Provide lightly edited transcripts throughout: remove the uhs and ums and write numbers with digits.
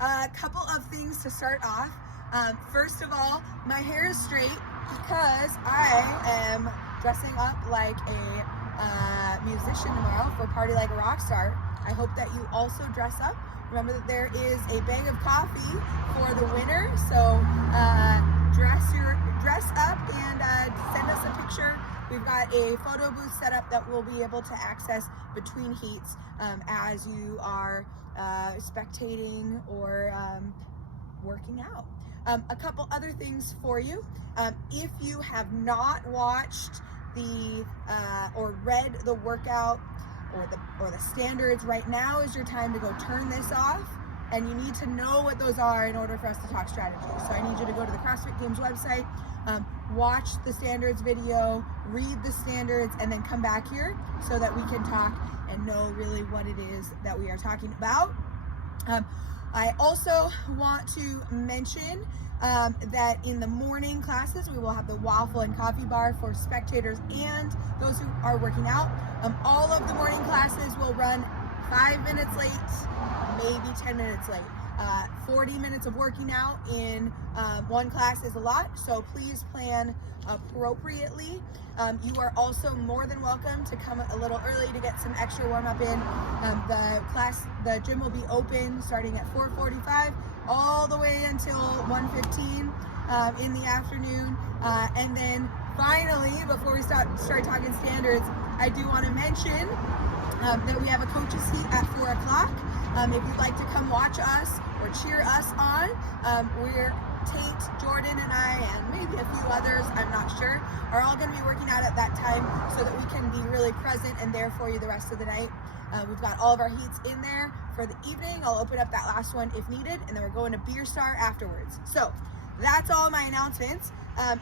A couple of things to start off. First of all, my hair is straight because I am dressing up like a musician tomorrow for Party Like a Rock Star. I hope that you also dress up. Remember that there is a bag of coffee for the winner, so dress up and send us a picture. We've got a photo booth set up that we'll be able to access between heats as you are spectating or working out. A couple other things for you. If you have not watched the or read the workout or the standards, right now is your time to go turn this off, and you need to know what those are in order for us to talk strategy. So I need you to go to the CrossFit Games website, watch the standards video, read the standards, and then come back here so that we can talk and know really what it is that we are talking about. I also want to mention that in the morning classes, we will have the waffle and coffee bar for spectators and those who are working out. All of the morning classes will run 5 minutes late, maybe 10 minutes late. 40 minutes of working out in one class is a lot, so please plan appropriately. You are also more than welcome to come a little early to get some extra warm-up in. The gym will be open starting at 4:45 all the way until 1:15 in the afternoon. And then finally, before we start talking standards, I do want to mention that we have a coaches heat at 4 o'clock. If you'd like to come watch us or cheer us on, we're Tate, Jordan, and I, and maybe a few others, I'm not sure, are all going to be working out at that time so that we can be really present and there for you the rest of the night. We've got all of our heats in there for the evening. I'll open up that last one if needed, and then we're going to Beer Star afterwards. So that's all my announcements.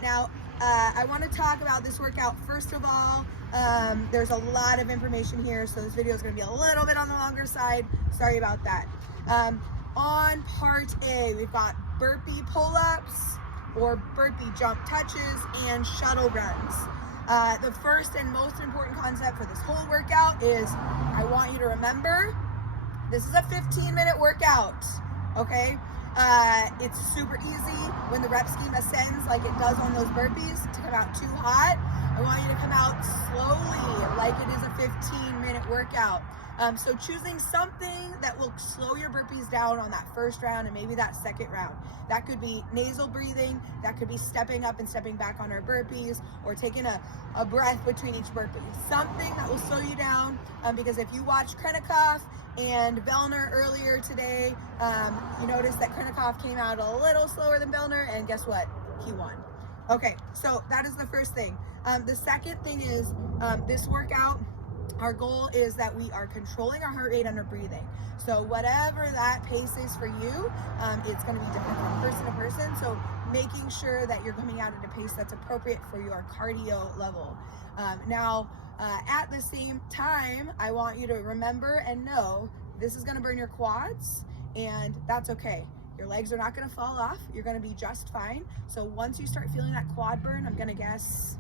Now, I want to talk about this workout. First of all, there's a lot of information here, so this video is going to be a little bit on the longer side. Sorry about that. On part A, we've got burpee pull-ups or burpee jump touches and shuttle runs. The first and most important concept for this whole workout is I want you to remember this is a 15-minute workout, okay? It's super easy when the rep scheme ascends like it does on those burpees to come out too hot. I want you to come out slowly like it is a 15-minute workout. So choosing something that will slow your burpees down on that first round and maybe that second round. That could be nasal breathing, that could be stepping up and stepping back on our burpees, or taking a breath between each burpee. Something that will slow you down, because if you watched Krennikov and Vellner earlier today, you noticed that Krennikov came out a little slower than Vellner, and guess what? He won. Okay, so that is the first thing. The second thing is this workout, our goal is that we are controlling our heart rate under breathing. So whatever that pace is for you, it's going to be different from person to person. So making sure that you're coming out at a pace that's appropriate for your cardio level. Now, at the same time, I want you to remember and know this is going to burn your quads, and that's okay. Your legs are not going to fall off. You're going to be just fine. So once you start feeling that quad burn, I'm going to guess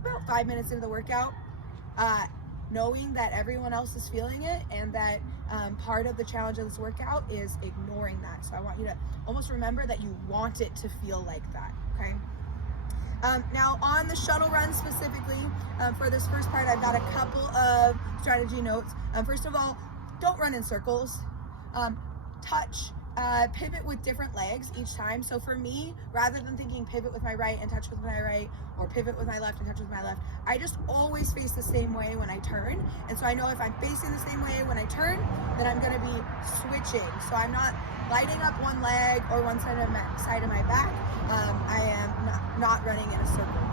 about 5 minutes into the workout, knowing that everyone else is feeling it, and that part of the challenge of this workout is ignoring that. So I want you to almost remember that you want it to feel like that, okay? Now on the shuttle run specifically, for this first part, I've got a couple of strategy notes. First of all, don't run in circles. Pivot with different legs each time. So for me, rather than thinking pivot with my right and touch with my right, or pivot with my left and touch with my left, I just always face the same way when I turn. And so I know if I'm facing the same way when I turn, then I'm going to be switching. So I'm not lighting up one leg or one side of my back. I am not running in a circle.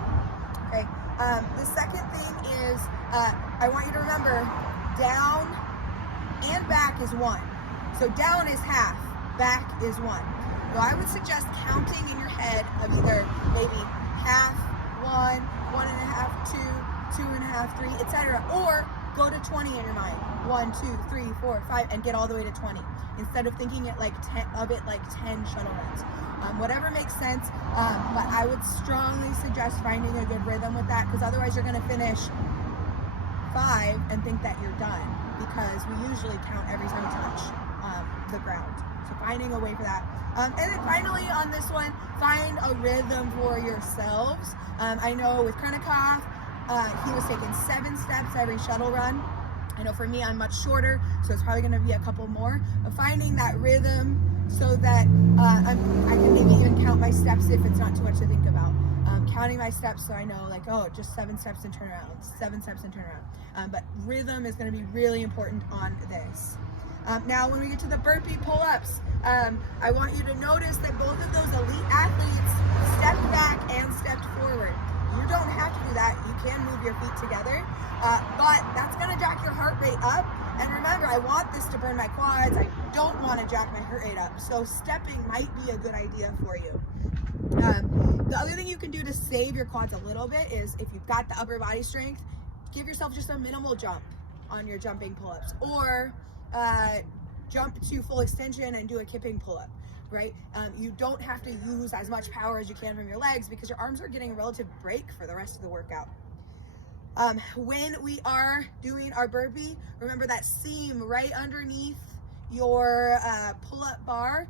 Okay. The second thing is I want you to remember down and back is one. So down is half. Back is one. So I would suggest counting in your head of either maybe half, 1, 1.5, 2, 2.5, 3, etc. Or go to 20 in your mind. 1, 2, 3, 4, 5, and get all the way to 20. Instead of thinking it like 10 shuttle runs. Whatever makes sense, but I would strongly suggest finding a good rhythm with that, because otherwise you're going to finish 5 and think that you're done, because we usually count every time we touch. the ground. So finding a way for that. And then finally on this one, find a rhythm for yourselves. I know with Krennikov, he was taking 7 steps every shuttle run. I know for me, I'm much shorter, so it's probably gonna be a couple more. But finding that rhythm so that I can maybe even count my steps if it's not too much to think about. Counting my steps so I know, like, oh, just 7 steps and turn around, 7 steps and turn around. But rhythm is gonna be really important on this. Now, when we get to the burpee pull-ups, I want you to notice that both of those elite athletes stepped back and stepped forward. You don't have to do that. You can move your feet together, but that's going to jack your heart rate up. And remember, I want this to burn my quads. I don't want to jack my heart rate up. So stepping might be a good idea for you. The other thing you can do to save your quads a little bit is if you've got the upper body strength, give yourself just a minimal jump on your jumping pull-ups, or jump to full extension and do a kipping pull-up, right? You don't have to use as much power as you can from your legs because your arms are getting a relative break for the rest of the workout. When we are doing our burpee, remember that seam right underneath your pull-up bar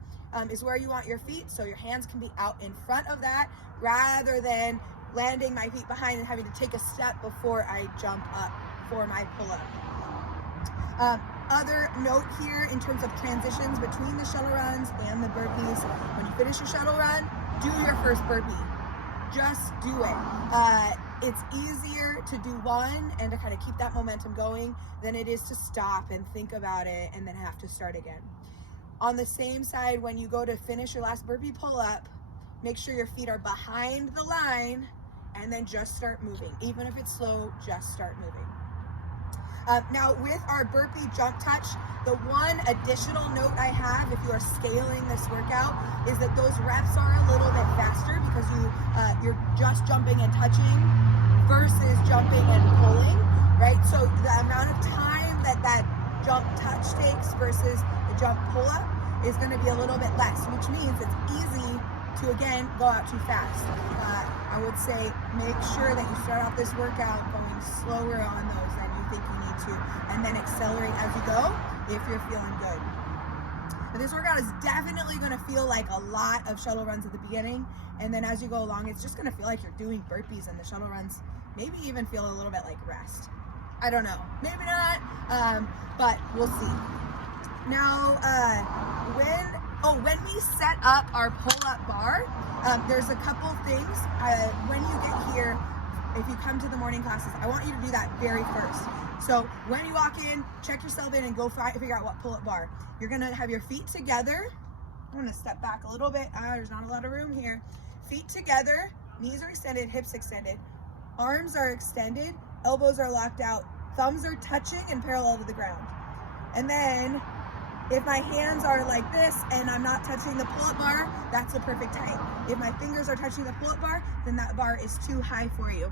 is where you want your feet, so your hands can be out in front of that rather than landing my feet behind and having to take a step before I jump up for my pull-up. Other note here in terms of transitions between the shuttle runs and the burpees, when you finish your shuttle run, do your first burpee. Just do it. It's easier to do one and to kind of keep that momentum going than it is to stop and think about it and then have to start again. On the same side, when you go to finish your last burpee pull-up, make sure your feet are behind the line and then just start moving. Even if it's slow, just start moving. Now with our burpee jump touch, the one additional note I have if you are scaling this workout is that those reps are a little bit faster because you're just jumping and touching versus jumping and pulling, right? So the amount of time that jump touch takes versus the jump pull up is going to be a little bit less, which means it's easy to, again, go out too fast. I would say make sure that you start off this workout going slower on those than you think you need to, and then accelerate as you go if you're feeling good. But this workout is definitely going to feel like a lot of shuttle runs at the beginning, and then as you go along, it's just going to feel like you're doing burpees, and the shuttle runs maybe even feel a little bit like rest. I don't know, maybe not, but we'll see. Now, when we set up our pull-up bar, there's a couple things. When you get here, if you come to the morning classes, I want you to do that very first. So when you walk in, check yourself in and go figure out what pull-up bar. You're gonna have your feet together. I'm gonna step back a little bit. There's not a lot of room here. Feet together, knees are extended, hips extended. Arms are extended, elbows are locked out, thumbs are touching and parallel to the ground. And then if my hands are like this and I'm not touching the pull-up bar, that's the perfect height. If my fingers are touching the pull-up bar, then that bar is too high for you.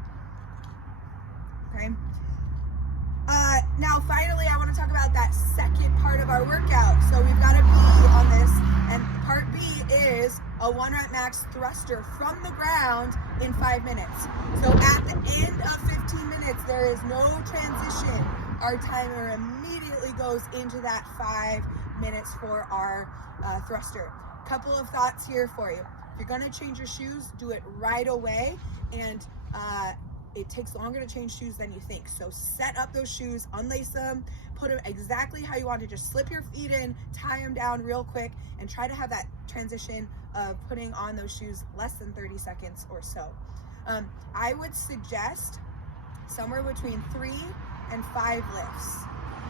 Okay. Now finally, I want to talk about that second part of our workout. So we've got a B on this, and part B is a 1 rep max thruster from the ground in 5 minutes. So at the end of 15 minutes, there is no transition. Our timer immediately goes into that 5 minutes for our thruster. Couple of thoughts here for you. If you're gonna change your shoes, do it right away, and it takes longer to change shoes than you think. So set up those shoes, unlace them, put them exactly how you want to. Just slip your feet in, tie them down real quick, and try to have that transition of putting on those shoes less than 30 seconds or so. I would suggest somewhere between 3 and 5 lifts.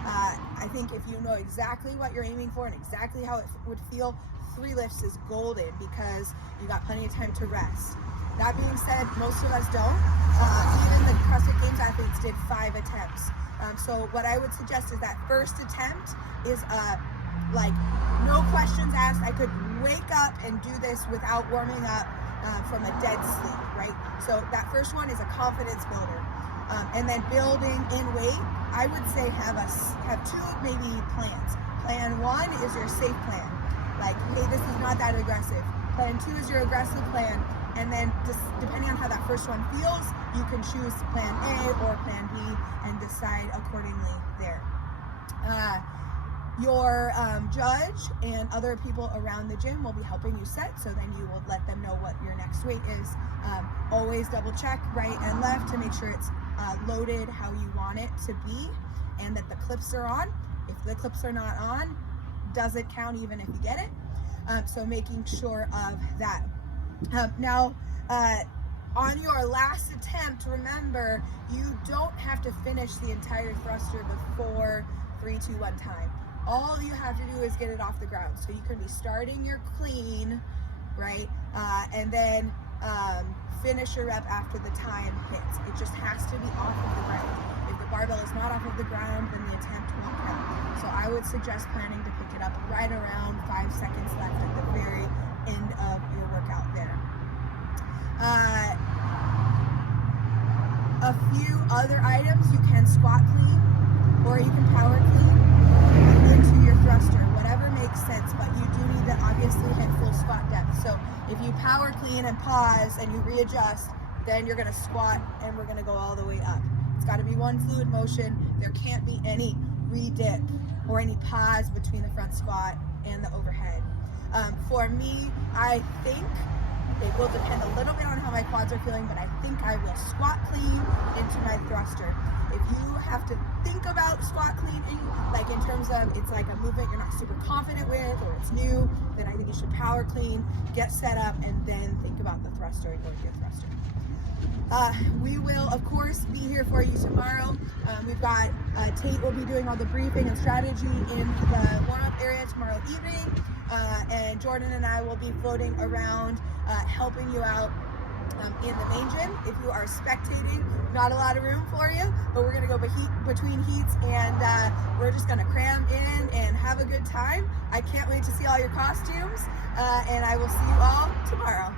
I think if you know exactly what you're aiming for and exactly how it would feel, 3 lifts is golden because you got plenty of time to rest. That being said, most of us don't. Even the CrossFit Games athletes did 5 attempts. So what I would suggest is that first attempt is like no questions asked. I could wake up and do this without warming up from a dead sleep, right? So that first one is a confidence builder. And then building in weight, I would say have 2 maybe plans. Plan 1 is your safe plan. Like, hey, this is not that aggressive. Plan 2 is your aggressive plan. And then just depending on how that first one feels, you can choose plan A or plan B and decide accordingly there. Your judge and other people around the gym will be helping you set, so then you will let them know what your next weight is. Always double check right and left to make sure it's loaded how you want it to be, and that the clips are on. If the clips are not on, doesn't count even if you get it. So making sure of that. Now, on your last attempt, remember, you don't have to finish the entire thruster before 3, 2, 1 time. All you have to do is get it off the ground. So you can be starting your clean, right? And then finish your rep after the time hits. It just has to be off of the ground. If the barbell is not off of the ground, then the attempt won't count. So I would suggest planning to pick it up right around 5 seconds left at the very end of your workout there. A few other items: you can squat clean, or you can power clean into your thruster, whatever makes sense, but you do need to obviously hit full squat depth. So if you power clean and pause and you readjust, then you're going to squat and we're going to go all the way up. It's got to be one fluid motion. There can't be any re-dip or any pause between the front squat and the overhead. For me, I think it will depend a little bit on how my quads are feeling, but I think I will squat clean into my thruster. If you have to think about squat cleaning, like in terms of it's like a movement you're not super confident with or it's new, then I think you should power clean, get set up, and then think about the thruster and go to your thruster. We will, of course, be here for you tomorrow. We've got Tate will be doing all the briefing and strategy in the warm-up area tomorrow evening, and Jordan and I will be floating around helping you out in the main gym. If you are spectating, not a lot of room for you, but we're going to go between heats, and we're just going to cram in and have a good time. I can't wait to see all your costumes, and I will see you all tomorrow.